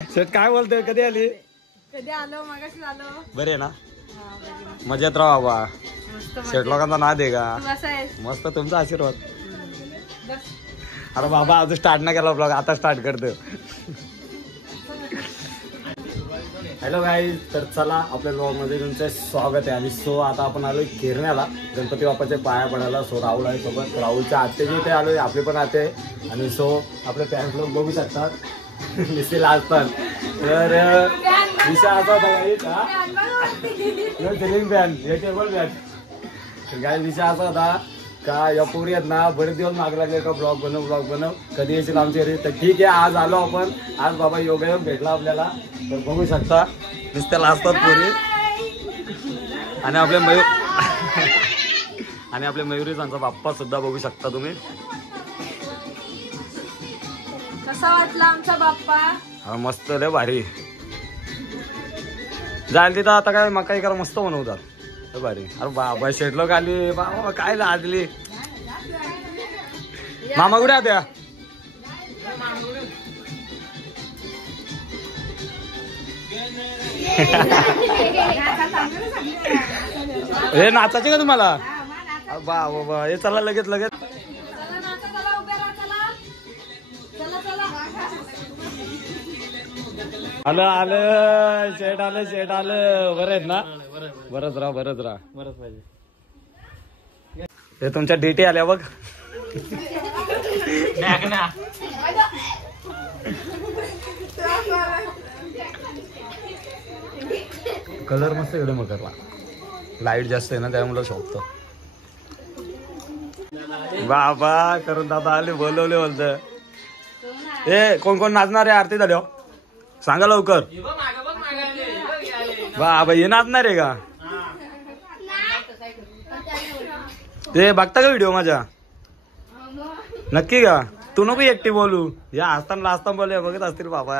शेट काय बोलतोय? कधी आली? कधी आलो? मगाशी आलो. बरे ना? मजेत राहा बाबा. शेट लोकांचा नाद आहे का? मस्त, तुमचा आशीर्वाद. अरे बाबा अजून स्टार्ट नाही केला ब्लॉग, आता स्टार्ट करतो. हॅलो गाईज, तर चला आपल्या ब्लॉग मध्ये तुमचं स्वागत आहे. आणि सो आता आपण आलोय केरण्याला गणपती बाप्पाच्या पाया पडायला. सो राहुल आहे सोबत, राहुलच्या आत्ते जे इथे आलोय, आपले पण आते. आणि सो आपले फॅन्स लोक बघू शकतात निस्ते लाजतात. तर विषय असा होता गाईज, सिलिंग फॅन हे टेबल फॅन. तर गाईज विषय असा होता का या पोरी आहेत ना बरेच दिवस मागे लागले का ब्लॉग बनव कधी येशील आमच्या घरी. तर ठीक आहे, आज आलो आपण. आज बाबा योगायोग भेटला आपल्याला. तर बघू शकता नुसत्या असतात पोरी. आणि आपले मयुरीचा बाप्पा सुद्धा बघू शकता तुम्ही. कसा वाटला आमचा बाप्पा? हा मस्त, लय भारी. जाईल तिथं आता काय मका करा मस्त बनवतात, भारी. अरे बाबा शेटलोक आली बाबा, काय लाजली. मामा कुठे आत्या? हे नाचायचे का तुम्हाला? बाबा हे चला लगेच आलं शेट आलं. बरं आहेत ना? बरंच राहा. हे तुमच्या डीटी आल्या बघ. कलर मस्त एवढे मकरला. लाईट जास्त आहे ना त्यामुळे शोभतो. बाबा करून दादा आले, बोलवले बोलत. ए कोण नाचणार आहे आरती झाल्या? सांगा लवकर. बाबा हे नाचणार आहे का? ते बघता का व्हिडिओ माझ्या? नक्की का? तू नको एकटी बोलू. या हसताना लाजताना बोल बघत असतील बाबा.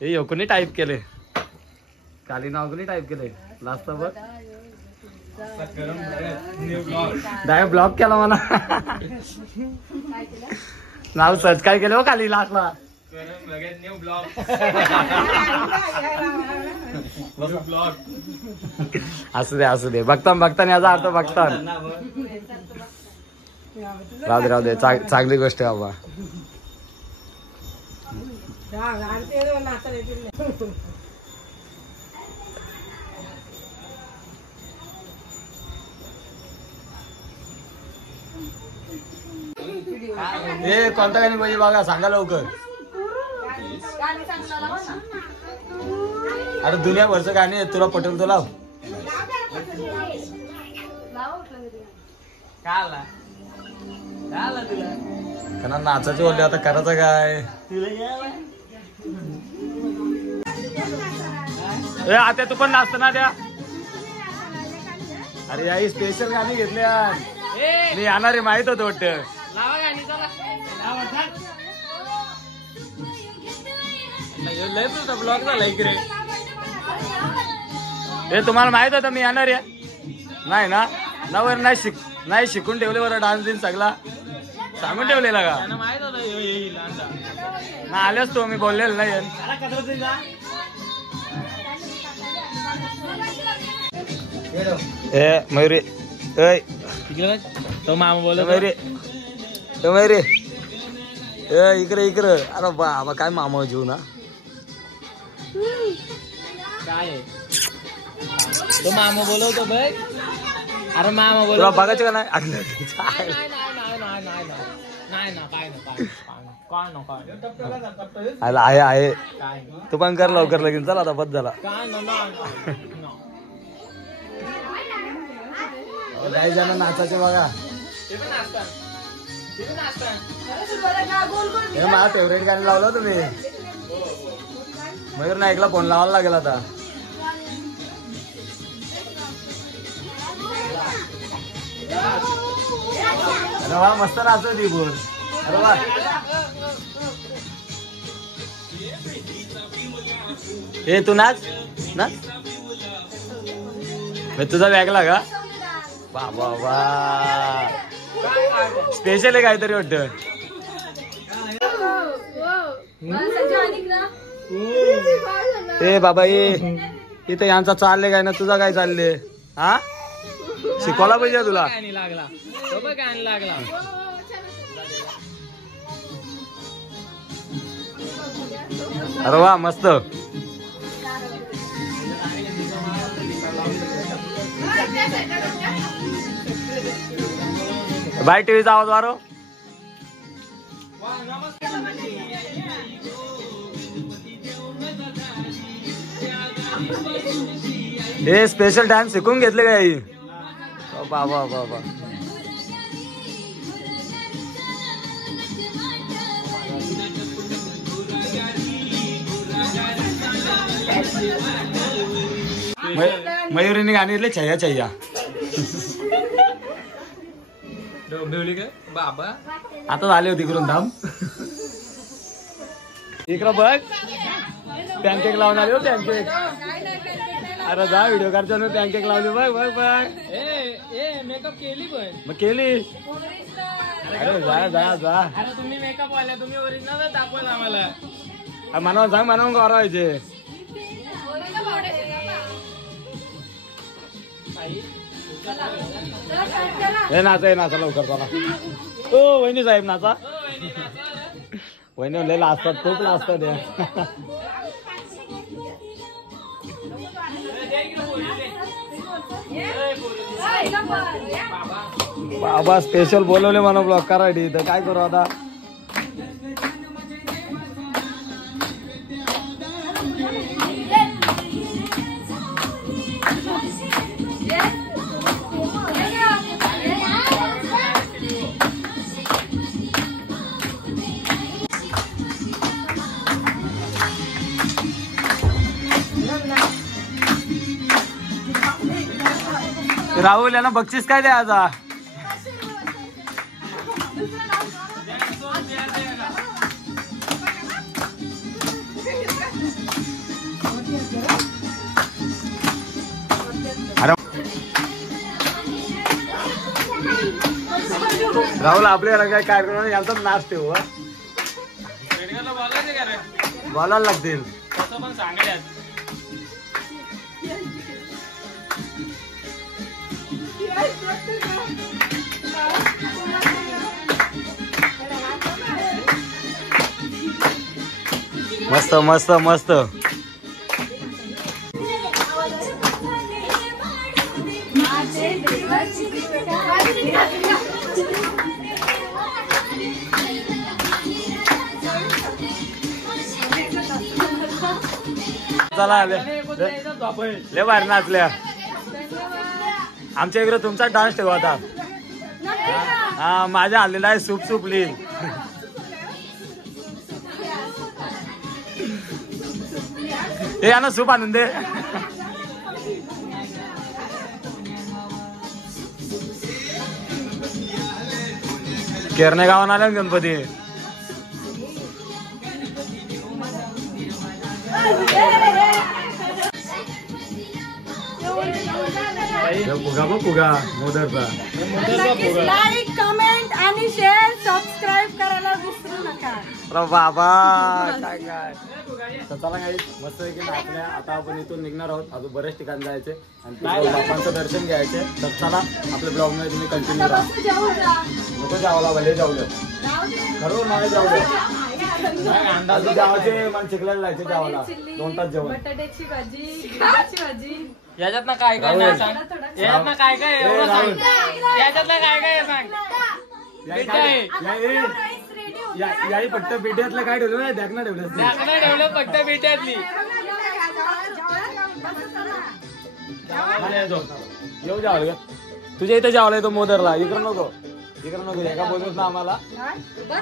हे कोणी टाईप केले? काली नाव कोणी टाईप केले? लास्ट बघ डायरेक्ट ब्लॉक केला मला. नाव सर्च काय केलं हो खाली लास्टला? असू दे बघता याचा अर्थ बघता. राहू दे चांगली गोष्ट आहे बाबा. हे कोणता गाणी पाहिजे बघा, सांगा लवकर. अरे दुनियाभरचं गाणी आहेत, तुला पटेल तो लाव. कारण नाचाचे बोलले आता करायचं काय? आता तू पण नाचतो ना त्या? अरे याही स्पेशल गाणी घेतल्या. मी येणारे माहित होत वाटतं. ब्लॉग झाला इकडे. हे तुम्हाला माहित होतं मी येणार आहे? नाही ना? नवर नाही शिकून ठेवले बरं. डान्स दिन सगळा सांगून ठेवलेला का? ना आलेच तो, मी बोललेलं नाही. ए मयुरी तो मामा बोल. मयुरी इकडे. अरे बाबा काय मामा जीव ना. काय तो मामा बोलवतो बघ. अरे मामा बोल बघायचं का नाही? नाही काय नो काय आला आहे तू पण कर लवकर लगीन. चल आता बस झाला. काय नो काही जण नाचाचे बघा. हे माझा फेवरेट गाणं लावलं तुम्ही. मयूर नाईकला फोन लावायला लागेल आता. अरे वा मस्त नाचत ती बोल. अरे वा हे तू नाच ना. तुझा बॅगला का बाबा वा स्पेशल आहे काहीतरी वाटतं. ए बाबा ये इथे यांचा चालले काय ना तुझा काय चालले. हा शिकवला पाहिजे तुला. लागला तो बघ गाणं लागला. अरे वा मस्त. बाय टीव्हीचा आवाज वारो. हे स्पेशल डान्स शिकून घेतले काही. बाबा बाबा मयुरीने गाणी घेतले छय्या छय्या. बाबा आता झाले होती करून थांब. इकडं बघ पॅनकेक लावून आले हो पॅनकेक. अरे जा व्हिडिओ काढच्या पॅनकेक लावली बघ बघ बघ. ए मेकअप केली पण मग केली. अरे जा जा जा. अरे तुम्ही मेकअप वाल्या तुम्ही ओरिजिनल दाखवाल आम्हाला. म्हणून सांग म्हणून करायचे. हे नाचा हे नाचा लवकर चला. ओ वहिनी साहेब नाचा. वहिनी लय लाजतात खूप लाजतात. बाबा स्पेशल बोलवले मला ब्लॉग करायची तर काय करू आता. राहुल यांना बक्षीस काय द्यायचा. राहुल आपल्याला काय कार्यक्रम यांचा नाच ठेवू. बोलायला लागतील. पण सांगायला मस्त मस्त मस्त. चला लय भारी नाचल्या. आमच्या इकडे तुमचा डान्स ठेवा आता. हा माझ्या आलेला आहे सूप सुपली. हे यांना सूप आणून दे. केरणे गावात आले गणपती. फुगा बघ फुगा मोदरचा. लाईक कमेंट आणि शेअर सबस्क्राईब करायला विसरू नका. अरे बाबा काय काय. तर चला काही मस्त की नाचल्या. आता आपण इथून निघणार आहोत. अजून बरेच ठिकाणी जायचे आणि बापांचं दर्शन घ्यायचे. तर चला आपल्या ब्लॉग मध्ये तुम्ही कंटिन्यू राहा. नको जावला भले जाऊ दे खरं नाही जाऊ दे. अंदाज जावाचे मन शिकलेलं जायचे जावाला 2 तास जेवण. बटाट्याची भाजी गिलकाची भाजी. याच्यात ना काय काय नाही सांग. याच्यात ना काय काय एवढं सांग. याच्यातलं काय काय सांग. रेडी याही फक्त पेट्यातलं काय ठेवलं नाही ढाकणं ठेवलं ढाकणं ठेवलं फक्त पेट्यातली. येऊ जावं का तुझ्या इथे जावलं तो मोदरला इकडं नको एका बोलत ना आम्हाला.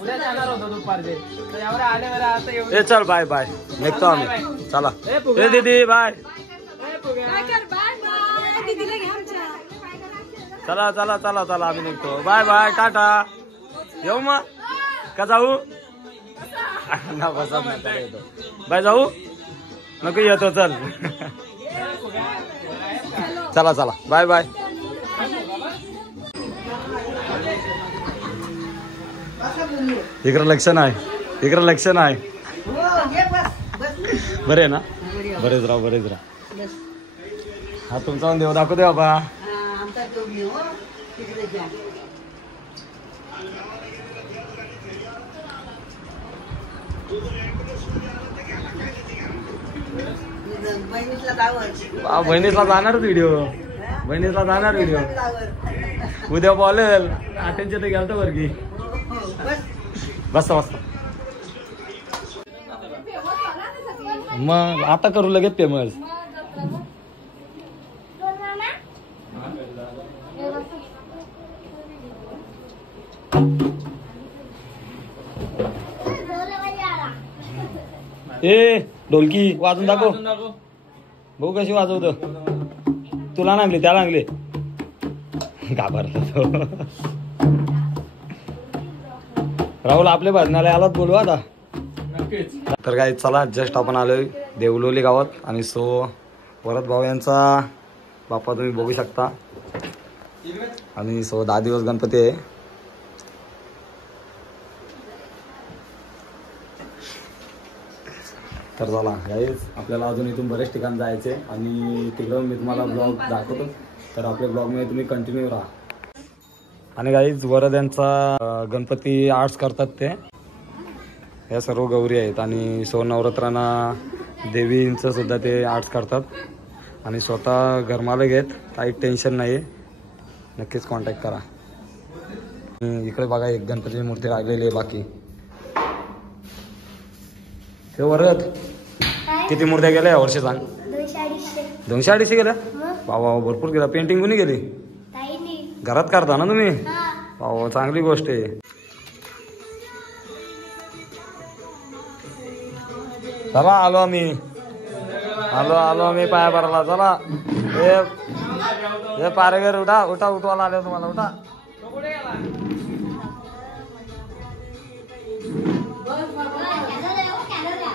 उद्या जाणार होतो दुपारचे तर यावर आल्यावर आता येऊ. ए चल बाय बाय निघतो आम्ही चला. ए दीदी बाय. चला चला चला चला आम्ही निघतो बाय बाय टाटा. येऊ मग का जाऊ ना बसा येतो बाय जाऊ नको येतो चल. चला चला बाय बाय. इकडं लक्ष नाही बरे ना बरेच राहा. हा तुमचा देव दाखवू दे बाबा. बहिणीला जाणार व्हिडिओ उद्या बोलेल. आठ्यांच्या ते गेलतो वर की बसता मग आता करू लगेच फेमस. ए ढोलकी वाजून दाखव भाऊ कशी वाजवतो. तुला लागली त्याला लागली घाबरला तो. राहुल आपल्या भजनाला आलात बोलू आता. तर काय चला जस्ट आपण आलोय देवलोली गावात आणि सो वरद भाऊ यांचा बाप्पा तुम्ही बघू शकता. आणि सो 10 दिवस गणपती आहे. तर चला गाईज आपल्याला अजून इथून बरेच ठिकाण जायचे आणि तिकडं मी तुम्हाला ब्लॉग दाखवतो. तर आपल्या ब्लॉगमध्ये तुम्ही कंटिन्यू राहा. आणि गाईज वरद यांचा गणपती आर्ट्स करतात ते. या सर्व गौरी आहेत आणि सो नवरात्रांना देवींचं सुद्धा ते आर्ट्स करतात आणि स्वतः घरमालक आहेत. काही टेन्शन नाही आहे नक्कीच कॉन्टॅक्ट करा. इकडे बघा एक गणपतीची मूर्ती लागलेली आहे. बाकी हे वरद किती मूर्त्या गेल्या या वर्षी सांग. 200-250 गेल्या बाबा भरपूर गेला. पेंटिंग कोणी गेली घरात करता ना तुम्ही बाबा चांगली गोष्ट आहे. चला आलो आम्ही पाया भरायला. चला हे पारेगर उठवायला आले तुम्हाला. उठा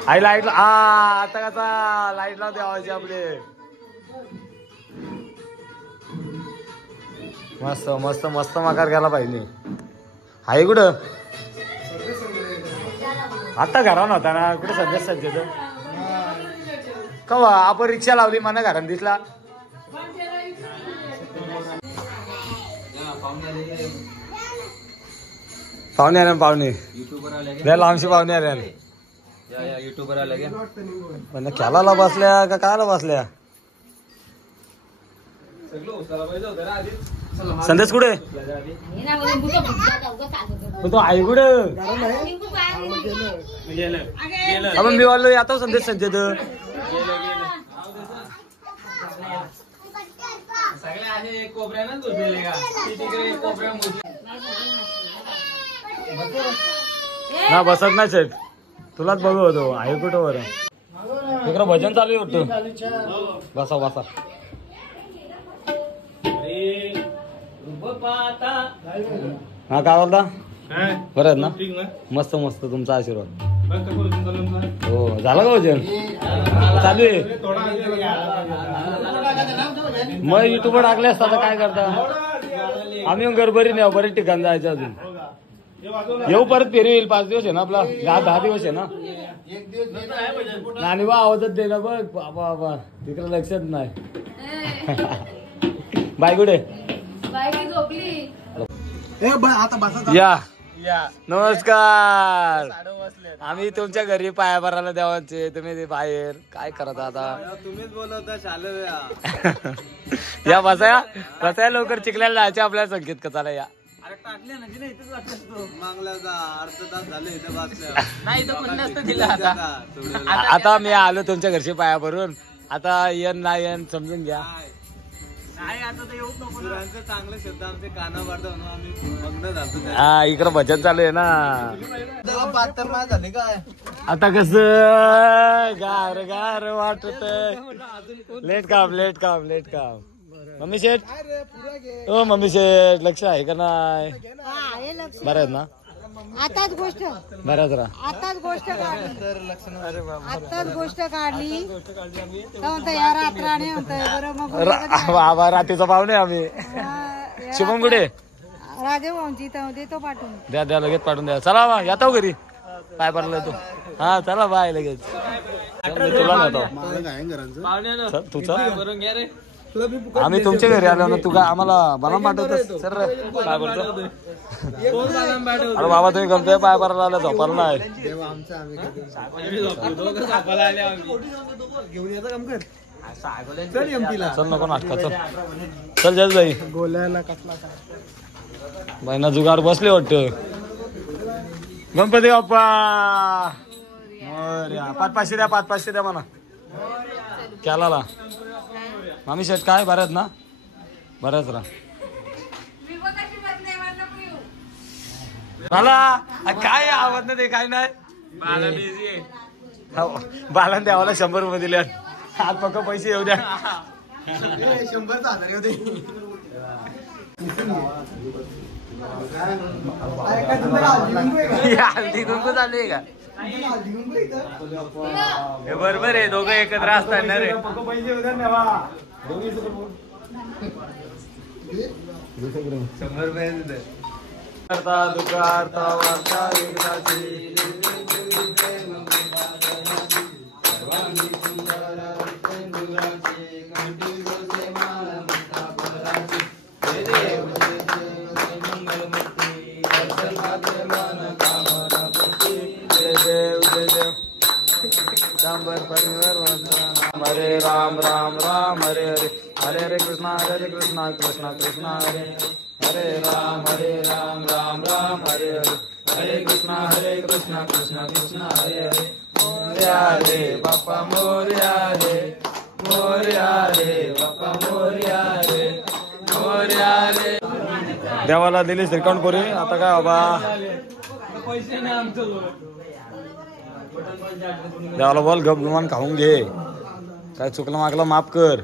आई लाईट आता कसा लाईट ला द्यावायची आपले. मस्त मस्त मस्त मकार घ्यायला पाहिजे. आई कुठं आता घरा नव्हता ना कुठे सध्या कवा आपण रिक्षा लावली मला घरात दिसला. पाहुणे आले पाहुणे लांबशी पाहुणे आले. युट्यूबर आले पण खेळायला बसल्या का कायला बसल्या. संदेश कुठे तो आई कुठे आपण मी वाढलो आता संदेश संजय ना बसत नाही सेट तुलाच बघू होतो आई कुठं वर तिकडं भजन चालू होतं. बसा बसा हा काय बोलता बरं आहेत ना मस्त मस्त तुमचा आशीर्वाद हो झालं का भजन चालू आहे. मग युट्यूबवर टाकले असता तर काय करता आम्ही गरबरी नाही बरेच ठिकाण जायचं अजून. येऊ परत फेरी येईल 5 दिवस आहे ना आपला 10 दिवस आहे ना. आणि वा आवाजच दे ना बघ बाबा बाबा तिकडे लक्षात नाही. बाय कुठे या नमस्कार. आम्ही तुमच्या घरी पाया भरायला देवांचे तुम्ही ते बाहेर काय करत आता. तुम्हीच बोलवता या बसाया लवकर चिखल्याला जायचे आपल्याला संकेत कसाला या. टाकले ना तिने इथेच वाटतो मागल्याचा अर्धा तास झाले इथे बसल्या. नाही तर पण नसतं दिला आता. आता मी आलो तुमच्या घरची पाया भरून. आता येन ना येन समजून घ्या. नाही आता तर येऊच नको ना. सुरांचे चांगले शब्द आमचे काना वाटतो म्हणून आम्ही मग्न झालो. हा इकडं भजन चालू आहे ना. पातर माय झाले काय आता कस गार गार वाटत. लेट काम. मम्मी शेठ ओ मम्मी शेठ लक्ष आहे का नाही? बरं आहेत ना? आताच गोष्ट काढली तर म्हणतो या रात्राने म्हणतोय बरं मग बाबा रात्रीचा पाहुणे आम्ही. शुभम कुठे? राजेभाऊंची तर देतो पाठवून. द्या लगेच पाठवून द्या. चला बा येतो घरी. काय पडलं तू? हा चला बाय लगेच. तुला नव्हतो तुझं करून घ्या रे. आम्ही तुमच्या घरी आलो ना. तू काय आम्हाला बदाम पाठवतो सर? काय बोलतो? अरे बाबा तुम्ही करतोय पाय पडायला आला झोपायला नाही. चल नको नाटका चल जस भाई बाईना जुगार बसले वाटत. गणपती बाप्पा मोरया. 500 द्या म्हणा. क्याला मामी शेट काय बऱ्याच ना? बऱ्याच राहा मला काय आवड नाही. ते काय नाही मला बिझी आहे. बालान द्यावाला 100 रुपये दिले. हात पक्क पैसे येऊ द्या. 100,000 येऊ दे. हल्दी कुंकू चालू आहे का? हे बरोबर आहे. दोघं एकत्र असतात ना रे. पैसे येऊ द्या ना. 100 रुपये करता दुकारता वार्ता वेगळाची हरे राम राम राम हरे हरे हरे कृष्णा कृष्णा कृष्णा हरे राम राम राम हरे हरे हरे कृष्णा कृष्णा कृष्णा हरे हरे. मोरया रे बाप्पा मोरया रे बाप्पा मोरया रे. देवाला दिली श्रीकांतपुरी. आता काय बाबा पैसे नाही आमचं. देवाला बोल गप गुमान खाऊन घे. काय चुकलं मागलं माफ कर.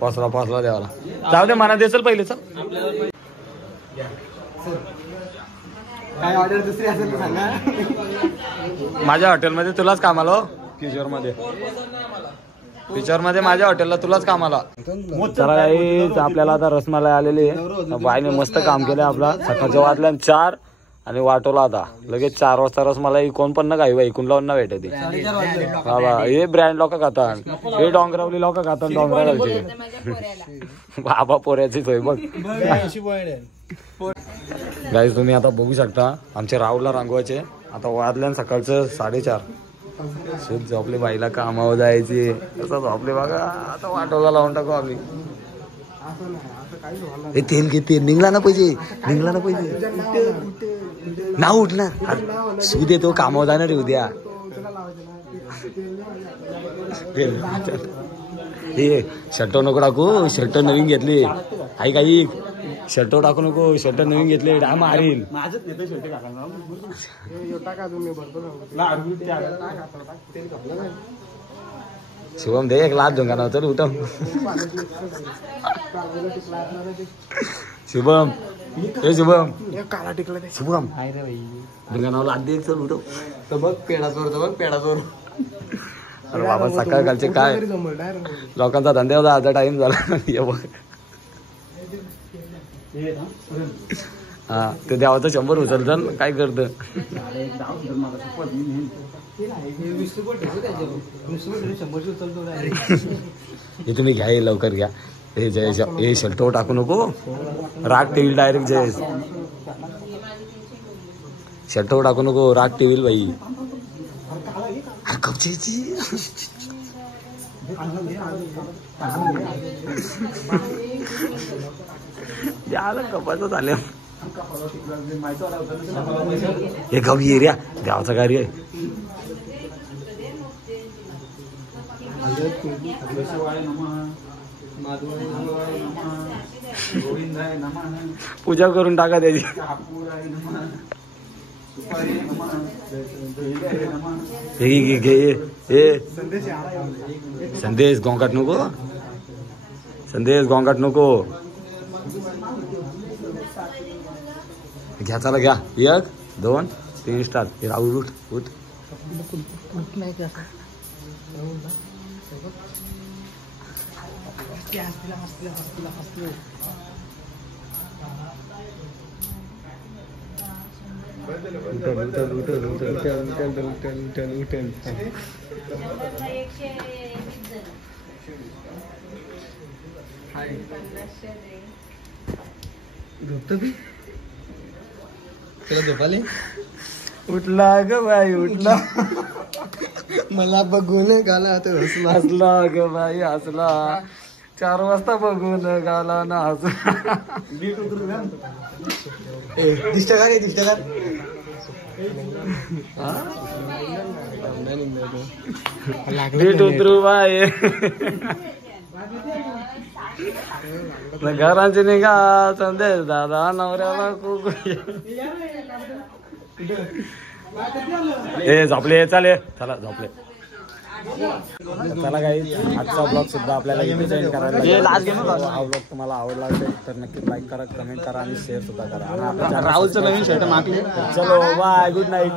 पोचला देवाला. जाऊ दे मना देसल पहिले. चल काय ऑर्डर दुसरी असेल तर सांगा. माझ्या हॉटेलमध्ये तुलाच कामाला. पिक्चरमध्ये माझ्या हॉटेलला तुलाच कामाला. चला गाईस आपल्याला आता रसमलाई आलेली आहे. बाईने मस्त काम केलं. आपला सकाळच्या वाजल्या 4 आणि वाटवला आता लगेच 4 वाजता रसमलाई. कोण पण ना काही ऐकून लावून ना भेटते. बाबा हे ब्रँड लोक खातात. हे डोंगरावली लोक खातात. डोंगरावरचे बाबा पोऱ्याचीच होय बघ. गाईस तुम्ही आता बघू शकता आमच्या राहुलला रांगवायचे. आता वाजल्या सकाळचं 4:30. शेत झोपले. बाईला कामावर जायचे. कसं झोपले बघा. आता वाटवला लावून टाकू आम्ही. हे तेल घे. तेल निघला ना पाहिजे. ना उठणार सू देतो. कामावर जाणार आहे उद्या. हे शर्ट नको टाकू. शर्ट नवीन घेतली. ऐक शर्ट टाकू नको. शर्ट नवीन घेतले. डा मारील. शिवम दे 1 लाख झोंगा ना. चल उठम. शुभम हे शुभम शुभम ढुंगानावर लाद दे. चल उठव. तर बघ पेढा चोर. अरे बाबा सकाळचे काय लोकांचा धंद्यावर आता टाइम झाला. बघ हा ते देवाचं 100 उचलतं. काय करत हे तुम्ही घ्या. लवकर घ्या. हे शर्ट टाकू नको. राग टेविल डायरेक्ट जयेश. शर्ट टाकू नको. राग टेविल बाई. आलं कपाचं झालं हे कवी एरिया देवाचं कार्य आहे. पूजा करून टाका त्याची. संदेश गोंगाट नको, संदेश गोंगाट नको. घ्या चला घ्या. 1 2 3 स्टार. हे राहुल उठ उठ. झोपाले उठला ग बाई उठला. मला बघून गाला तर हसला. हसला ग बाई हसला. 4 वाजता बघून गाला ना हसला. दिसतं रे दिसतं का भेट उतरू बाई. घरांचे निघा संदेश दादा नवऱ्याला खूप. ए झोपले चाले चला झोपले. चला काही आजचा ब्लॉग सुद्धा आपल्याला इथे जॉईन करायला. हा ब्लॉग तुम्हाला आवडला असेल तर नक्की लाईक करा, कमेंट करा आणि शेअर सुद्धा करा. राहुलचं नवीन शर्ट मागले. चलो बाय गुड नाईट.